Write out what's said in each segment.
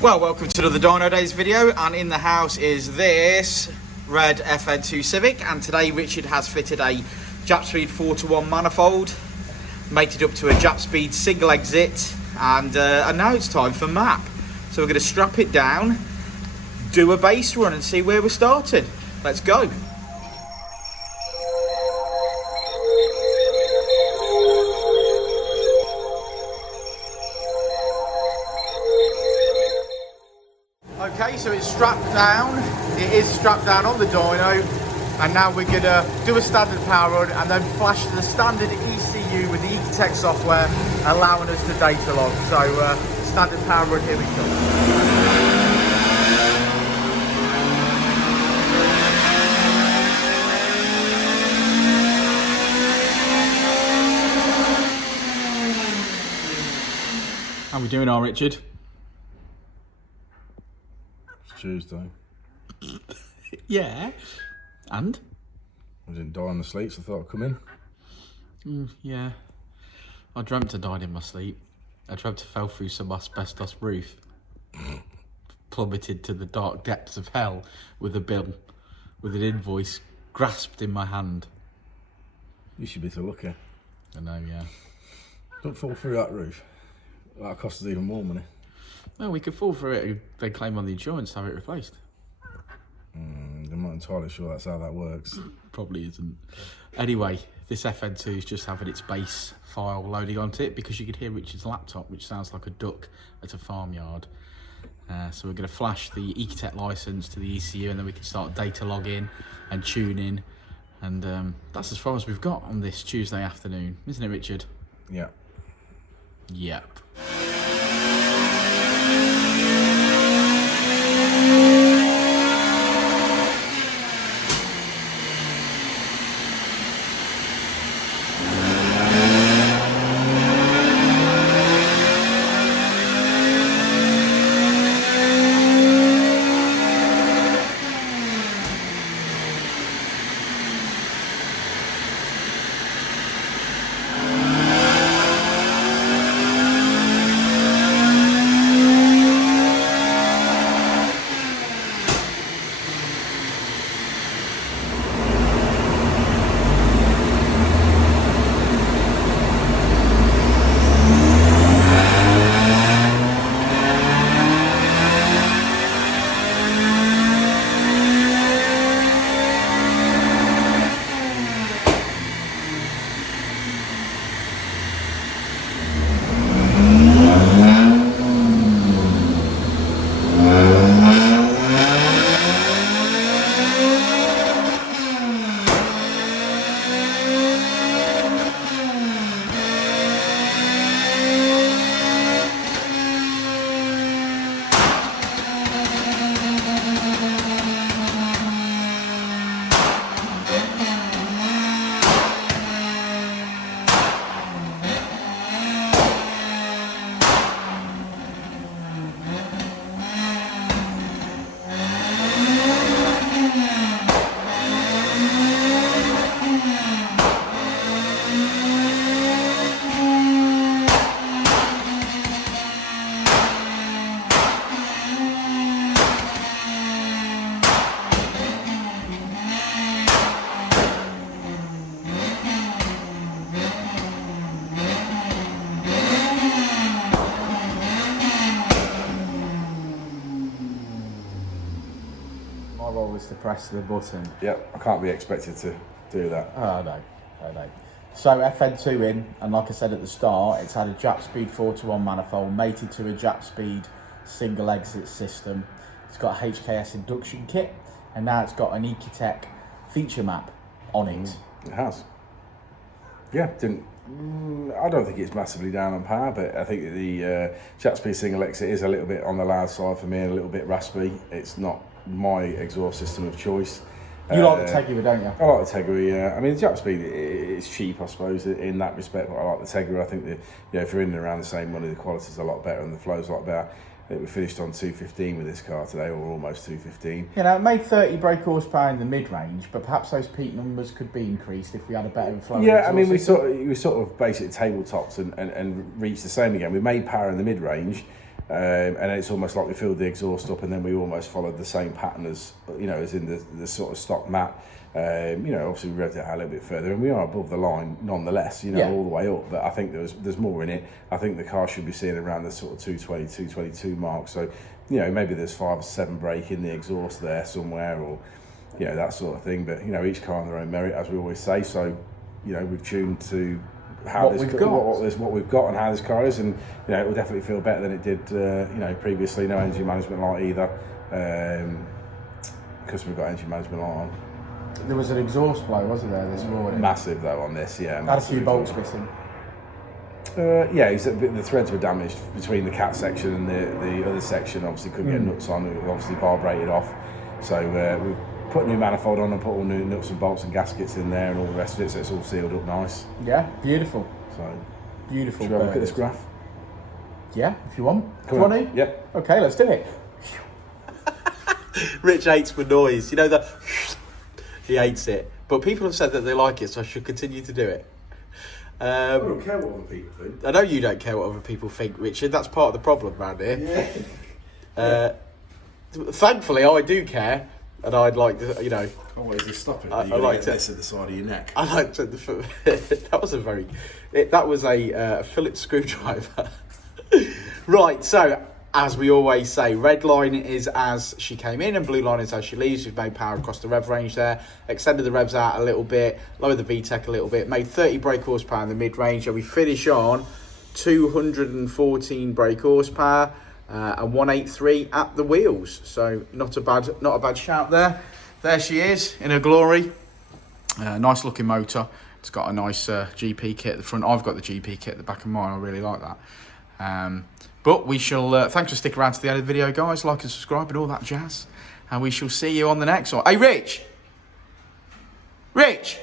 Well, welcome to another Dynodaze video, and in the house is this red Fn2 Civic, and today Richard has fitted a Japspeed 4:1 manifold, mated up to a Japspeed single exit, and now it's time for map. So we're going to strap it down, do a base run and see where we're starting. Let's go. Okay, so it's strapped down. It is strapped down on the dyno, and now we're gonna do a standard power run and then flash the standard ECU with the Ecutek software, allowing us to data log. So standard power run, here we go. How we doing, Richard? Tuesday. Yeah. And? I didn't die in the sleep, so I thought I'd come in. Yeah. I dreamt I died in my sleep. I dreamt I fell through some asbestos roof. Plummeted to the dark depths of hell with a bill, with an invoice grasped in my hand. You should be so lucky. I know, yeah. Don't fall through that roof. That'll cost us even more money. Well, we could fall through it. They claim on the insurance to have it replaced. I'm not entirely sure that's how that works. Probably isn't. Anyway, this FN2 is just having its base file loading onto it because you could hear Richard's laptop, which sounds like a duck at a farmyard. So we're going to flash the Ecutek license to the ECU, and then we can start data logging and tuning. And that's as far as we've got on this Tuesday afternoon, isn't it, Richard? Yeah. Yep. My role is to press the button. Yep, I can't be expected to do that. Oh, I know. So FN2 in, and like I said at the start, it's had a Japspeed 4:1 manifold mated to a Japspeed single exit system. It's got a HKS induction kit, and now it's got an Ecutek feature map on it. It has. Yeah, I don't think it's massively down on power, but I think the Japspeed single exit is a little bit on the loud side for me and a little bit raspy. It's not my exhaust system of choice. You like the Tegra, don't you? I like the Tegra, yeah. I mean, the Japspeed is cheap, I suppose, in that respect, but I like the Tegra. I think that, if you're in and around the same money, the quality's a lot better and the flow's a lot better. I think we finished on 215 with this car today, or almost 215. You know, it made 30 brake horsepower in the mid-range, but perhaps those peak numbers could be increased if we had a better flow. Yeah, I mean, we sort of basically tabletopped and reached the same again. We made power in the mid-range, and it's almost like we filled the exhaust up, and then we almost followed the same pattern as, you know, as in the sort of stock mat. You know, obviously we revved it out a little bit further, and we are above the line nonetheless, you know, all the way up. But I think there's more in it. I think the car should be seen around the sort of 220, 222 mark. So, you know, maybe there's 5 or 7 brake in the exhaust there somewhere, or, you know, that sort of thing. But, you know, each car on their own merit, as we always say. So, you know, we've tuned to how what we've got and how this car is, and, you know, it will definitely feel better than it did, you know, previously. No engine management light either, because we've got engine management light on. There was an exhaust blow, wasn't there, this morning? Massive though on this, yeah. Had a few bolts missing. Yeah, the threads were damaged between the cat section and the other section. Obviously couldn't get nuts on, it obviously vibrated off. So we've put a new manifold on and put all new nuts and bolts and gaskets in there and all the rest of it, so it's all sealed up nice. Yeah, beautiful. So beautiful. Should we have a look at this graph? Yeah, if you want. Come on. Yeah. Okay, let's do it. Rich hates the noise. You know, he hates it. But people have said that they like it, so I should continue to do it. I don't care what other people think. I know you don't care what other people think, Richard. That's part of the problem around here. Yeah. Thankfully, I do care, and I'd like to, you know. Oh, what is this stopping? I like to. This at the side of your neck. I like to. That was a very. That was a Phillips screwdriver. Right. So, as we always say, red line is as she came in and blue line is as she leaves. We've made power across the rev range there, extended the revs out a little bit, lowered the VTEC a little bit, made 30 brake horsepower in the mid-range, and we finish on 214 brake horsepower and 183 at the wheels. So not a bad shout there. There she is in her glory. Nice looking motor. It's got a nice GP kit at the front. I've got the GP kit at the back of mine. I really like that. But we shall, thanks for sticking around to the end of the video, guys. Like and subscribe and all that jazz. And we shall see you on the next one. Hey, Rich! Rich!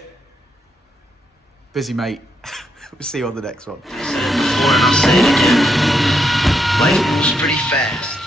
Busy, mate. We'll see you on the next one. Before, and I'll say it again. Life moves pretty fast.